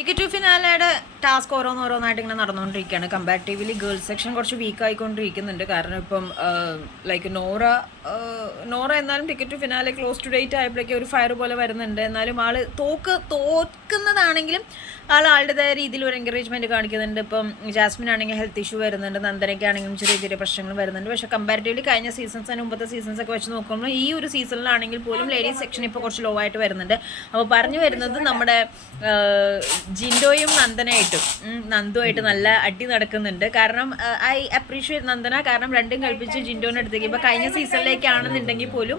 Ticket to ഫിനാലയുടെ task ഓരോന്നായിട്ട് ഇങ്ങനെ നടന്നുകൊണ്ടിരിക്കുകയാണ്. കമ്പാരിറ്റീവ്ലി ഗേൾസ് സെക്ഷൻ കുറച്ച് വീക്ക് ആയിക്കൊണ്ടിരിക്കുന്നുണ്ട്. കാരണം ഇപ്പം ലൈക്ക് നോറ എന്നാലും ticket to finale close to date ആയപ്പോഴേക്കും ഒരു ഫയർ പോലെ വരുന്നുണ്ട്. എന്നാലും ആള് തോക്കുന്നതാണെങ്കിലും ആളുടേതായ രീതിയിൽ ഒരു എൻകറേജ്മെന്റ് കാണിക്കുന്നുണ്ട്. ഇപ്പം ജാസ്മിൻ ആണെങ്കിൽ ഹെൽത്ത് ഇഷ്യൂ വരുന്നുണ്ട്, നന്ദനയ്ക്കാണെങ്കിലും ചെറിയ ചെറിയ പ്രശ്നങ്ങൾ വരുന്നുണ്ട്. പക്ഷെ കമ്പാരിറ്റീവ്ലി കഴിഞ്ഞ സീസൺസിന് മുമ്പത്തെ സീസൺസ് ഒക്കെ വെച്ച് നോക്കുമ്പോൾ ഈ ഒരു സീസണിലാണെങ്കിൽ പോലും ലേഡീസ് സെക്ഷൻ ഇപ്പോൾ കുറച്ച് ലോ ആയിട്ട് വരുന്നുണ്ട്. അപ്പോൾ പറഞ്ഞു വരുന്നത് നമ്മുടെ ജിൻഡോയും നന്ദുമായിട്ട് നല്ല അടി നടക്കുന്നുണ്ട്. കാരണം ഐ അപ്രീഷിയേറ്റ് നന്ദന. കാരണം രണ്ടും കൽപ്പിച്ച് ജിൻഡോന്റെ അടുത്തേക്ക് ഇപ്പോൾ കഴിഞ്ഞ സീസണിലേക്കാണെന്നുണ്ടെങ്കിൽ പോലും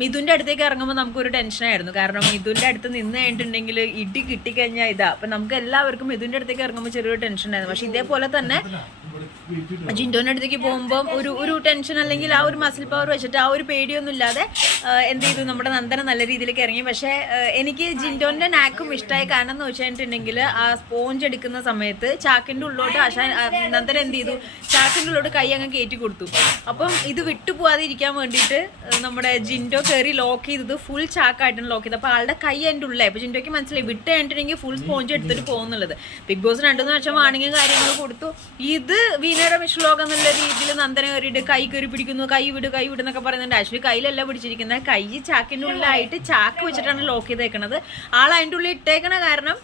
മിഥുൻ്റെ അടുത്തേക്ക് ഇറങ്ങുമ്പോൾ നമുക്കൊരു ടെൻഷനായിരുന്നു. കാരണം മിഥുൻ്റെ അടുത്ത് നിന്ന് കഴിഞ്ഞിട്ടുണ്ടെങ്കിൽ ഇടി കിട്ടിക്കഴിഞ്ഞാൽ ഇതാ. അപ്പം നമുക്ക് എല്ലാവർക്കും മിഥുൻ്റെ അടുത്തേക്ക് ഇറങ്ങുമ്പോൾ ചെറിയൊരു ടെൻഷനായിരുന്നു. പക്ഷെ ഇതേപോലെ തന്നെ ജിൻഡോന്റെ അടുത്തേക്ക് പോകുമ്പോൾ ഒരു ടെൻഷൻ അല്ലെങ്കിൽ ആ ഒരു മസിൽ പവർ വെച്ചിട്ട് ആ ഒരു പേടിയൊന്നും ഇല്ലാതെ എന്ത് ചെയ്തു നമ്മുടെ നന്ദന നല്ല രീതിയിലേക്ക് ഇറങ്ങി. പക്ഷേ എനിക്ക് ജിൻഡോന്റെ നാക്കും ഇഷ്ടമായി. കാരണം എന്ന് വെച്ചിട്ടുണ്ടെങ്കിൽ ആ സ്പോഞ്ച് എടുക്കുന്ന സമയത്ത് ചാക്കിന്റെ ഉള്ളോട്ട് നന്ദന എന്ത് ചെയ്തു, ചാക്കിന്റെ ഉള്ളോട്ട് കൈ അങ്ങ് കയറ്റി കൊടുത്തു. അപ്പം ഇത് വിട്ടുപോകാതെ ഇരിക്കാൻ വേണ്ടിയിട്ട് നമ്മുടെ ജിൻഡോ കയറി ലോക്ക് ചെയ്തത് ഫുൾ ചാക്കായിട്ടാണ് ലോക്ക് ചെയ്തത്. അപ്പോൾ ആളുടെ കൈ അതിൻ്റെ ഉള്ളിലായി. അപ്പോൾ ജിൻഡോയ്ക്ക് മനസ്സിലായി വിട്ട് കഴിഞ്ഞിട്ടുണ്ടെങ്കിൽ ഫുൾ സ്പോഞ്ച് എടുത്തിട്ട് പോകുന്നുള്ളത്. ബിഗ് ബോസ് 2 വർഷം വാണിങ്ങും കാര്യങ്ങൾ കൊടുത്തു. ഇത് വീണയുടെ മിഷ്ലോകം എന്നുള്ള രീതിയിൽ നന്ദന കയറിയിട്ട് കൈ കയറി പിടിക്കുന്നു, കൈ വിട് എന്നൊക്കെ പറയുന്നുണ്ട്. ആക്ച്വലി കയ്യിലല്ല പിടിച്ചിരിക്കുന്നത്, കൈ ചാക്കിൻ്റെ ഉള്ളിലായിട്ട് ചാക്ക് വെച്ചിട്ടാണ് ലോക്ക് ചെയ്തേക്കണത്. ആൾ അതിൻ്റെ ഉള്ളിൽ ഇട്ടേക്കണ കാരണം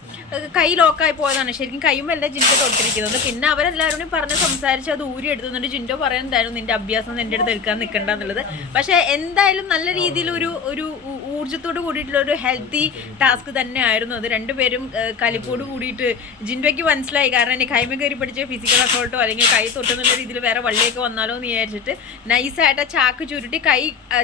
കൈ ലോക്കായി പോയതാണ്. ശരിക്കും കൈയുമല്ല ജിൻഡോ തൊട്ടിരിക്കുന്നത്. പിന്നെ അവരെല്ലാവരും പറഞ്ഞ് സംസാരിച്ച് അത് ഊരി എടുത്തുന്നുണ്ട്. ജിൻഡോ പറയുന്നുണ്ടായിരുന്നു നിന്റെ അഭ്യാസം നിന്റെ അടുത്ത് എടുക്കാൻ നിൽക്കണ്ട എന്നുള്ളത്. പക്ഷേ എന്തായാലും നല്ല രീതിയിൽ ഒരു ഊർജ്ജത്തോട് കൂടിയിട്ടുള്ള ഒരു ഹെൽത്തി ടാസ്ക് തന്നെ ആയിരുന്നു അത്. രണ്ടുപേരും കലിപ്പോട് കൂടിയിട്ട് ജിൻഡോയ്ക്ക് മനസ്സിലായി. കാരണം എന്നെ കൈമ കയറി പഠിച്ച ഫിസിക്കൽ അസോൾട്ടോ അല്ലെങ്കിൽ കൈ തൊട്ടെന്നുള്ള രീതിയിൽ വേറെ വള്ളിയൊക്കെ വന്നാലോ എന്ന് വിചാരിച്ചിട്ട് നൈസായിട്ട് ചാക്ക് ചുരുട്ടി കൈ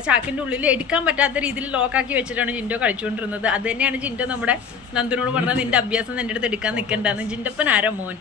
ചാക്കിൻ്റെ ഉള്ളിൽ എടുക്കാൻ പറ്റാത്ത രീതിയിൽ ലോക്കാക്കി വെച്ചിട്ടാണ് ജിൻഡോ കളിച്ചുകൊണ്ടിരുന്നത്. അത് തന്നെയാണ് ജിൻഡോ നമ്മുടെ നന്ദനോട് പറഞ്ഞത് നിന്റെ അഭ്യാസം നിന്റെ അടുത്ത് എടുക്കാൻ നിൽക്കണ്ടെന്ന്. ജിൻഡപ്പൻ ആരാ മോൻ.